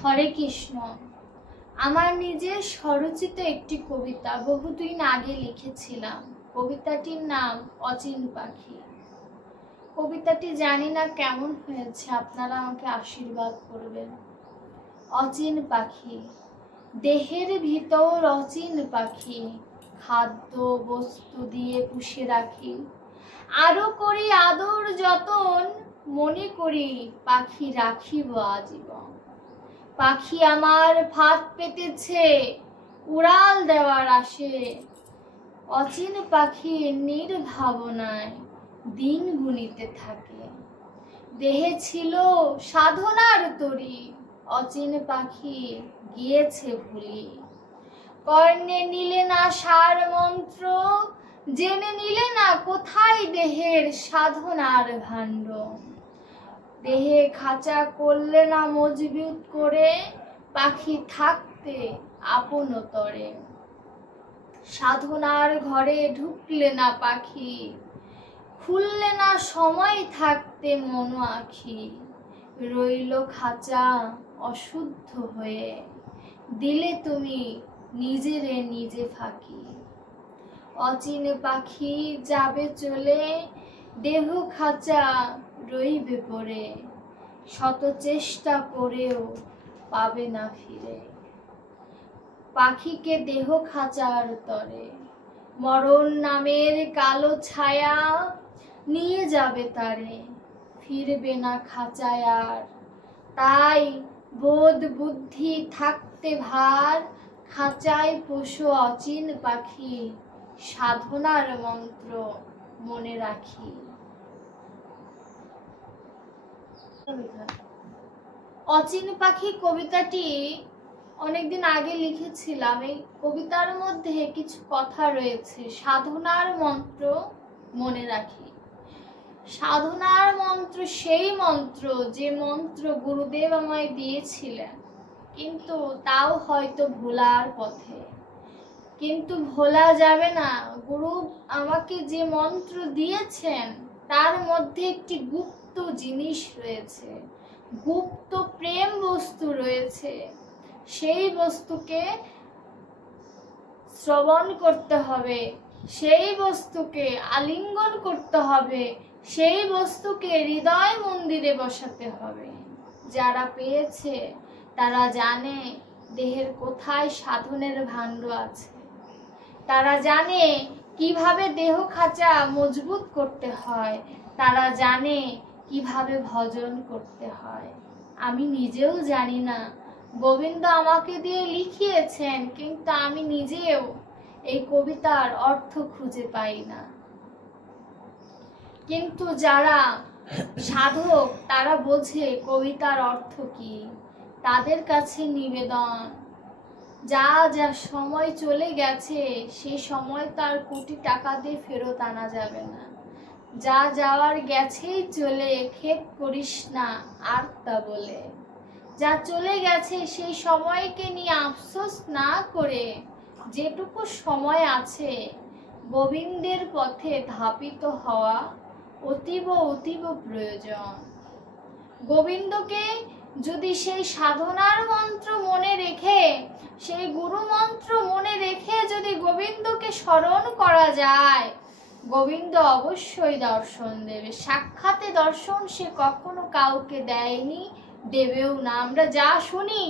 হরে কৃষ্ণ। আমার নিজের স্বরচিত একটি কবিতা বহুদিন আগে লিখেছিলাম। কবিতাটির নাম অচিন পাখি। কবিতাটি জানি না কেমন হয়েছে, আপনারা আমাকে আশীর্বাদ করবেন। অচিন পাখি, দেহের ভিতর অচিন পাখি, খাদ্য বস্তু দিয়ে পুষে রাখি, আরো করি আদর যতন, মনে করি পাখি রাখিব আজীবন। পাখি আমার ফাঁদ পেতেছে, উড়াল দেওয়ার আসে, অচিন পাখি নির্ভাবনায় দিন গুনিতে থাকে। দেহে ছিল সাধনার তরি, অচিন পাখি গিয়েছে ভুলি। কর্ণে নিলে না সার মন্ত্র, জেনে নিলে না কোথায় দেহের সাধনার ভাণ্ড। দেহে খাঁচা করলে না মজবুত করে, পাখি থাকতে আপন তরে। সাধনার ঘরে ঢুকলে না পাখি, খুললে না সময় থাকতে মন আখি। রইল খাঁচা অশুদ্ধ হয়ে, দিলে তুমি নিজেরে নিজে ফাঁকি। অচিন পাখি যাবে চলে, দেহ খাঁচা রইবে পড়ে, শত চেষ্টা করেও পাবে না ফিরে। পাখিকে দেহ খাঁচার তরে, মরণ নামের কালো ছায়া নিয়ে যাবে তারে, ফিরবে না খাঁচায় আর। তাই বোধ বুদ্ধি থাকতে ভার, খাঁচায় পশু অচিন পাখি, সাধনার মন্ত্র মনে রাখি। অচিন পাখি কবিতাটি অনেকদিন আগে লিখেছিলাম। এই কবিতার মধ্যে কিছু কথা রয়েছে। সাধনার মন্ত্র মনে রাখি। সাধনার মন্ত্র সেই মন্ত্র যে মন্ত্র গুরুদেব আমায় দিয়েছিলেন, কিন্তু তাও হয়তো ভোলার পথে। কিন্তু ভোলা যাবে না। গুরু আমাকে যে মন্ত্র দিয়েছেন তার মধ্যে একটি গুপ্ত জিনিস রয়েছে, গুপ্ত প্রেম বস্তু রয়েছে। সেই বস্তুকে শ্রবণ করতে হবে, সেই বস্তুকে আলিঙ্গন করতে হবে, সেই বস্তুকে হৃদয় মন্দিরে বসাতে হবে। যারা পেয়েছে তারা জানে দেহের কোথায় সাধনের ভাণ্ড আছে। তারা জানে কিভাবে দেহ খাঁচা মজবুত করতে হয়। তারা জানে কিভাবে ভজন করতে হয়। আমি নিজেও জানি না। গোবিন্দ আমাকে দিয়ে লিখিয়েছেন, কিন্তু আমি নিজেও এই কবিতার অর্থ খুঁজে পাই না। কিন্তু যারা সাধক তারা বোঝে কবিতার অর্থ কি। তাদের কাছে নিবেদন, যা যা সময় চলে গেছে সেই সময় তার কোটি টাকা দিয়ে ফেরত আনা যাবে না। যা যাওয়ার গেছেই চলে, খেদ করিস না আর তা বলে। যা চলে গেছে সেই সময়কে নিয়ে আফসোস না করে, যেটুকু সময় আছে গোবিন্দের পথে ধাপিত হওয়া অতীব অতীব প্রয়োজন। গোবিন্দকে যদি সেই সাধনার মন্ত্র মনে রেখে, সেই গুরু মন্ত্র মনে রেখে যদি গোবিন্দকে স্মরণ করা যায়, গোবিন্দ অবশ্যই দর্শন দেবে। সাক্ষাতে দর্শন সে কখনো কাউকে দেয়নি, দেবেও না। আমরা যা শুনি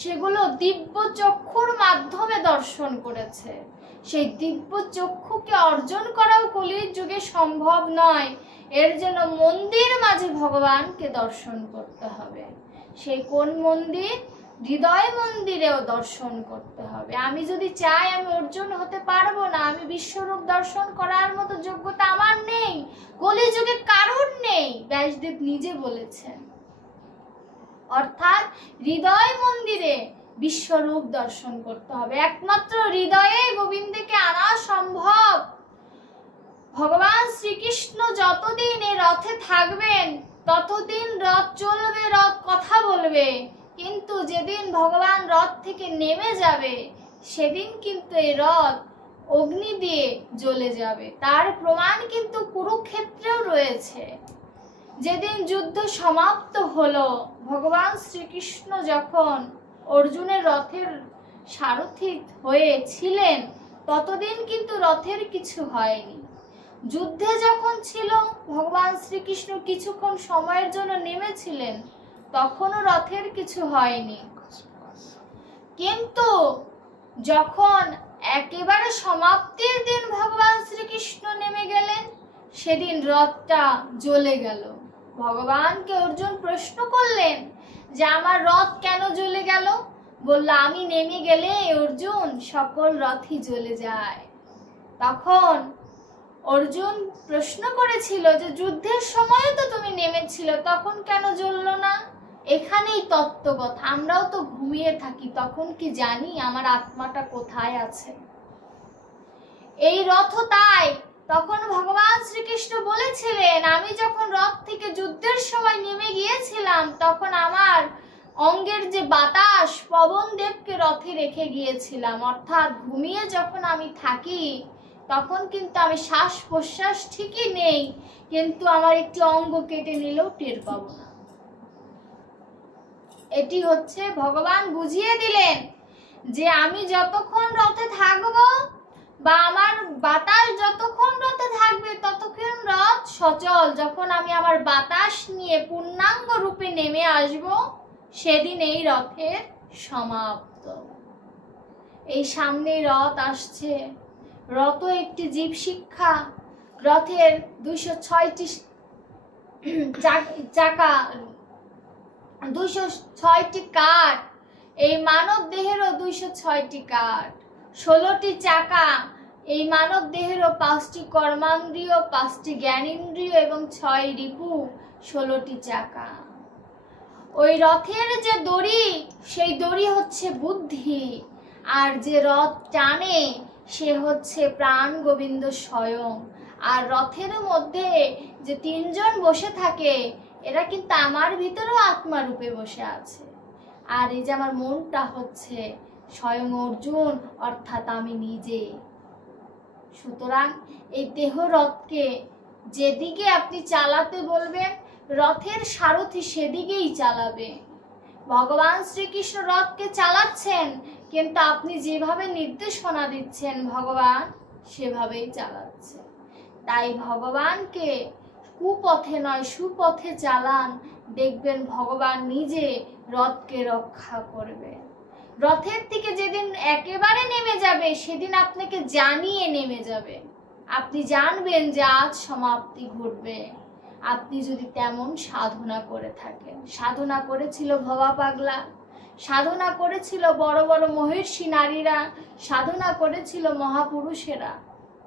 সেগুলো দিব্য চক্ষুর মাধ্যমে দর্শন করেছে। সেই দিব্য চক্ষুকে অর্জন করাও কলির যুগে সম্ভব নয়। এর জন্য মন্দির মাঝে ভগবানকে দর্শন করতে হবে। সেই কোন মন্দির? হৃদয় মন্দিরেও দর্শন করতে হবে। আমি যদি চাই আমি অর্জুন হতে পারবো না। আমি বিশ্বরূপ দর্শন করার মতো যোগ্যতা আমার নেই, কলিযুগে কারণ নেই। ব্যাসদেব নিজে বলেছেন। অর্থাৎ হৃদয় মন্দিরে বিশ্বরূপ দর্শন করতে হবে। একমাত্র হৃদয়ে গোবিন্দকে আনা সম্ভব। ভগবান শ্রীকৃষ্ণ যতদিন এই রথে থাকবেন ততদিন রথ চলবে, রথ কথা বলবে। কিন্তু যেদিন ভগবান রথ থেকে নেমে যাবে সেদিন কিন্তু এই রথ অগ্নি দিয়ে জ্বলে যাবে। তার প্রমাণ কিন্তু কুরুক্ষেত্রেও রয়েছে। যেদিন যুদ্ধ সমাপ্ত হলো, ভগবান শ্রীকৃষ্ণ যখন অর্জুনের রথের সারথি হয়েছিলেন, ততদিন কিন্তু রথের কিছু হয়নি। যুদ্ধে যখন ছিল, ভগবান শ্রীকৃষ্ণ কিছুক্ষণ সময়ের জন্য নেমেছিলেন, তখনও রথের কিছু হয়নি। কিন্তু যখন একেবারে সমাপ্তির দিন ভগবান শ্রীকৃষ্ণ নেমে গেলেন, সেদিন রথটা জ্বলে গেল। ভগবানকে অর্জুন প্রশ্ন করলেন যে আমার রথ কেন জ্বলে গেল? বলল, আমি নেমে গেলে অর্জুন সকল রথই জ্বলে যায়। তখন অর্জুন প্রশ্ন করেছিল যে যুদ্ধের সময় তো তুমি নেমেছিল, তখন কেন জ্বললো না? এখানেই তত্ত্বকথা। আমরাও তো ঘুমিয়ে থাকি, তখন কি জানি আমার আত্মাটা কোথায় আছে? এই রথ তাই তখন ভগবান শ্রীকৃষ্ণ বলেছিলেন, আমি যখন রথ থেকে যুদ্ধের সময় নেমে গিয়েছিলাম, তখন আমার অঙ্গের যে বাতাস, পবন দেবকে রথে রেখে গিয়েছিলাম। অর্থাৎ ঘুমিয়ে যখন আমি থাকি, তখন কিন্তু আমি শ্বাস প্রশ্বাস ঠিকই নেই, কিন্তু আমার একটি অঙ্গ কেটে নিলেও টের পাবো না। এটি হচ্ছে ভগবান বুঝিয়ে দিলেন যে আমি যতক্ষণ রথে থাকবো, বা আমার বাতাস যতক্ষণ রথে থাকবে, ততক্ষণ রথ সচল। যখন আমি আমার বাতাস নিয়ে পূর্ণাঙ্গ রূপে নেমে আসব, সেদিন এই রথের সমাপ্ত। এই সামনে রথ আসছে। রথ একটি জীব শিক্ষা। রথের 206টি চাকা, 206টি কাঠ। এই মানব দেহেরও 206টি কাঠ, 16টি চাকা। এই মানব দেহেরও 5টি কর্মান্দ্রিয়, 5টি জ্ঞানেন্দ্রিয় এবং 6 রিপু, 16টি চাকা। ওই রথের যে দড়ি, সেই দড়ি হচ্ছে বুদ্ধি, আর যে রথ টানে সে হচ্ছে প্রাণ গোবিন্দ স্বয়ং। আর রথের মধ্যে যে 3 জন বসে থাকে, এরা কিন্তু আমার ভিতরেও আত্মা রূপে বসে আছে। আর এই যে আমার মনটা হচ্ছে স্বয়ং অর্জুন, অর্থাৎ আমি নিজে। সুতরাং এই দেহ রথকে যেদিকে আপনি চালাতে বলবেন, রথের সারথি সেদিকেই চালাবে। ভগবান শ্রীকৃষ্ণ রথকে চালাচ্ছেন, কিন্তু আপনি যেভাবে নির্দেশনা দিচ্ছেন, ভগবান সেভাবেই চালাচ্ছে। তাই ভগবানকে কুপথে নয় সুপথে চালান, দেখবেন ভগবান নিজে রথকে রক্ষা করবে। রথের থেকে যেদিন একেবারে নেমে যাবে, সেদিন আপনাকে জানিয়ে নেমে যাবে। আপনি জানবেন যে আজ সমাপ্তি ঘটবে, আপনি যদি তেমন সাধনা করে থাকেন। সাধনা করেছিল ভবা পাগলা, সাধনা করেছিল বড় বড় মহিষী নারীরা, সাধনা করেছিল মহাপুরুষেরা।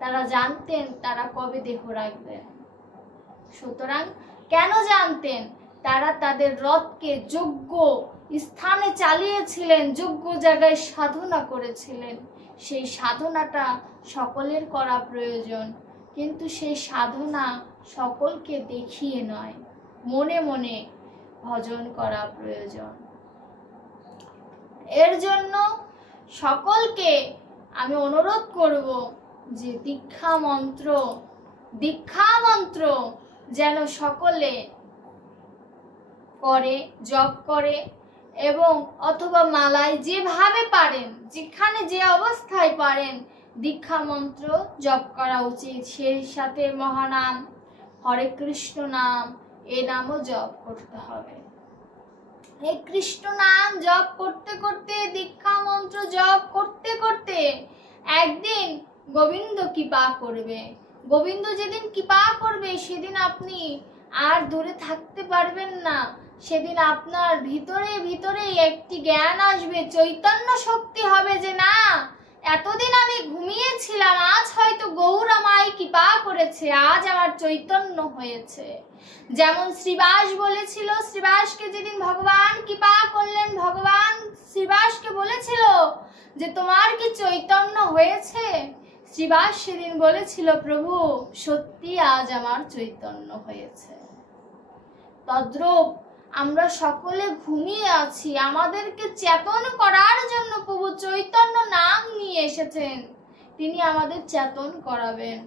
তারা জানতেন তারা কবে দেহ রাখবেন। সুতরাং কেন জানতেন? তারা তাদের রথকে যোগ্য স্থানে চালিয়েছিলেন, যোগ্য জায়গায় সাধনা করেছিলেন। সেই সাধনাটা সকলের করা প্রয়োজন, কিন্তু সেই সাধনা সকলকে দেখিয়ে নয়, মনে মনে ভজন করা প্রয়োজন। এর জন্য সকলকে আমি অনুরোধ করব যে দীক্ষা মন্ত্র যেন সকলে করে, জপ করে, এবং অথবা মালায় যেভাবে পারেন, যেখানে যে অবস্থায় পারেন, দীক্ষা মন্ত্র জপ করা উচিত। সেই সাথে মহানাম, হরে কৃষ্ণ নাম, এ নামও জপ করতে হবে। এই কৃষ্ণ নাম জপ করতে করতে, দীক্ষা মন্ত্র জপ করতে করতে একদিন গোবিন্দ কৃপা করবে। গোবিন্দ যেদিন কৃপা করবে, সেদিন আপনি আর দূরে থাকতে পারবেন না। সেদিন আপনার ভিতরে ভিতরে একটি জ্ঞান আসবে, চৈতন্য শক্তি হবে যে না, এতদিন আমি ঘুমিয়েছিলাম, আজ হয়তো গৌর আমায় কৃপা করেছে, আজ আমার চৈতন্য হয়েছে। যেমন শ্রীবাস বলেছিল, শ্রীবাসকে যেদিন ভগবান কৃপা করলেন, ভগবান শ্রীবাসকে বলেছিল যে তোমার কি চৈতন্য হয়েছে? শ্রীবাস সেদিন বলেছিল, প্রভু সত্যি আজ আমার চৈতন্য হয়েছে। তদ্রূপ আমরা সকলে ঘুমিয়ে আছি, আমাদেরকে চেতন করার জন্য প্রভু চৈতন্য নাম নিয়ে এসেছেন। তিনি আমাদের চেতন করাবেন।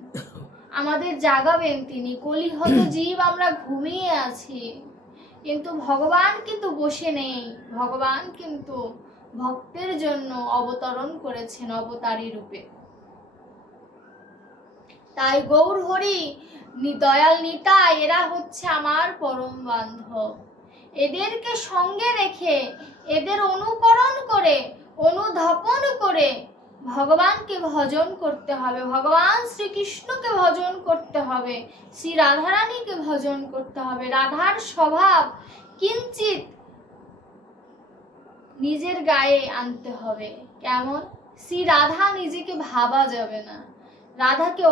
আমাদের জাগাবেন তিনি। কলিহত জীব আমরা ঘুমিয়ে আছি, কিন্তু ভগবান কিন্তু বসে নেই। ভগবান কিন্তু ভক্তের জন্য অবতরণ করেছেন অবতারী রূপে। তাই গৌর হরি, দয়াল নিতাই এরা হচ্ছে আমার পরম বান্ধব। এদেরকে সঙ্গে রেখে, এদের অনুকরণ করে, অনুধাবন করে ভগবানকে ভজন করতে হবে, ভগবান শ্রীকৃষ্ণকে ভজন করতে হবে, শ্রী রাধারানীকে ভজন করতে হবে। রাধার স্বভাব কিঞ্চিত নিজের গায়ে আনতে হবে। কেমন? শ্রী রাধা নিজেকে ভাবা যাবে না, রাধাকে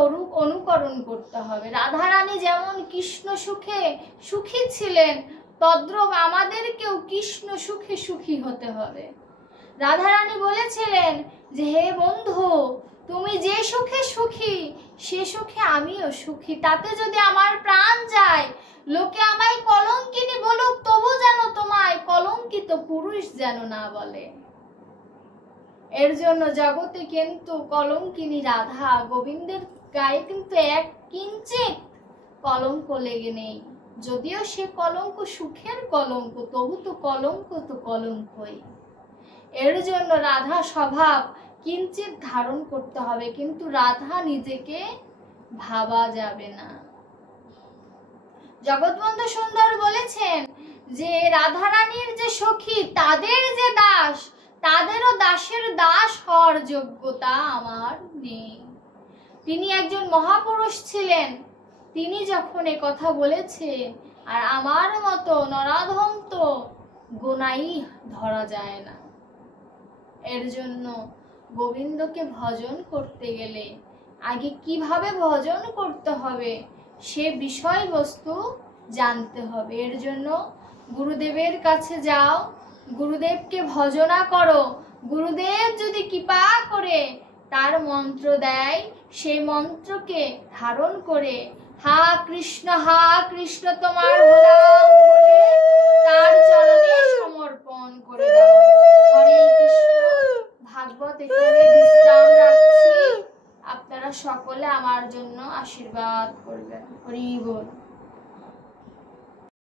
অনুকরণ করতে হবে। রাধারানী যেমন কৃষ্ণ সুখে সুখী ছিলেন, তদ্রূপ আমাদেরকেও কৃষ্ণ সুখে সুখী হতে হবে। রাধারানী বলেছিলেন যে হে বন্ধু, তুমি যে সুখে সুখী সে সুখে আমিও সুখী, তাতে যদি আমার প্রাণ যায়, লোকে আমায় কলঙ্কিনী বলুক, তবু যেন তোমায় কলঙ্কিত পুরুষ যেন না বলে। এর জন্য জগতে কিন্তু কলঙ্কিনী রাধা, গোবিন্দের গায়ে কিন্তু এক কিঞ্চিত কলঙ্ক লেগে নেই। যদিও সে কলঙ্ক সুখের কলঙ্ক, তবু তো কলঙ্ক তো কলঙ্কই। এর জন্য রাধা স্বভাব কিঞ্চিত ধারণ করতে হবে, কিন্তু রাধা নিজেকে ভাবা যাবে না। জগৎবন্ধু সুন্দর বলেছেন যে রাধারানীর যে সখী, তাদের যে দাস, তাদেরও দাসের দাস হওয়ার যোগ্যতা আমার নেই। তিনি একজন মহাপুরুষ ছিলেন, তিনি যখন এ কথা বলেছে, আর আমার মতো নরাধম তো গোনাই ধরা যায় না। এর জন্য গোবিন্দকে ভজন করতে গেলে আগে কিভাবে ভজন করতে হবে সে বিষয়বস্তু জানতে হবে। এর জন্য গুরুদেবের কাছে যাও, গুরুদেবকে ভজনা করো। গুরুদেব যদি কৃপা করে তার মন্ত্র দেয়, সেই মন্ত্রকে ধারণ করে হা কৃষ্ণ তোমার হলাম বলে তার চরণে সমর্পণ করে দাও। হরে কৃষ্ণ। ভাগবত এখানে বিশ্রাম রাখছি। আপনারা সকলে আমার জন্য আশীর্বাদ করবেন। হরি বল।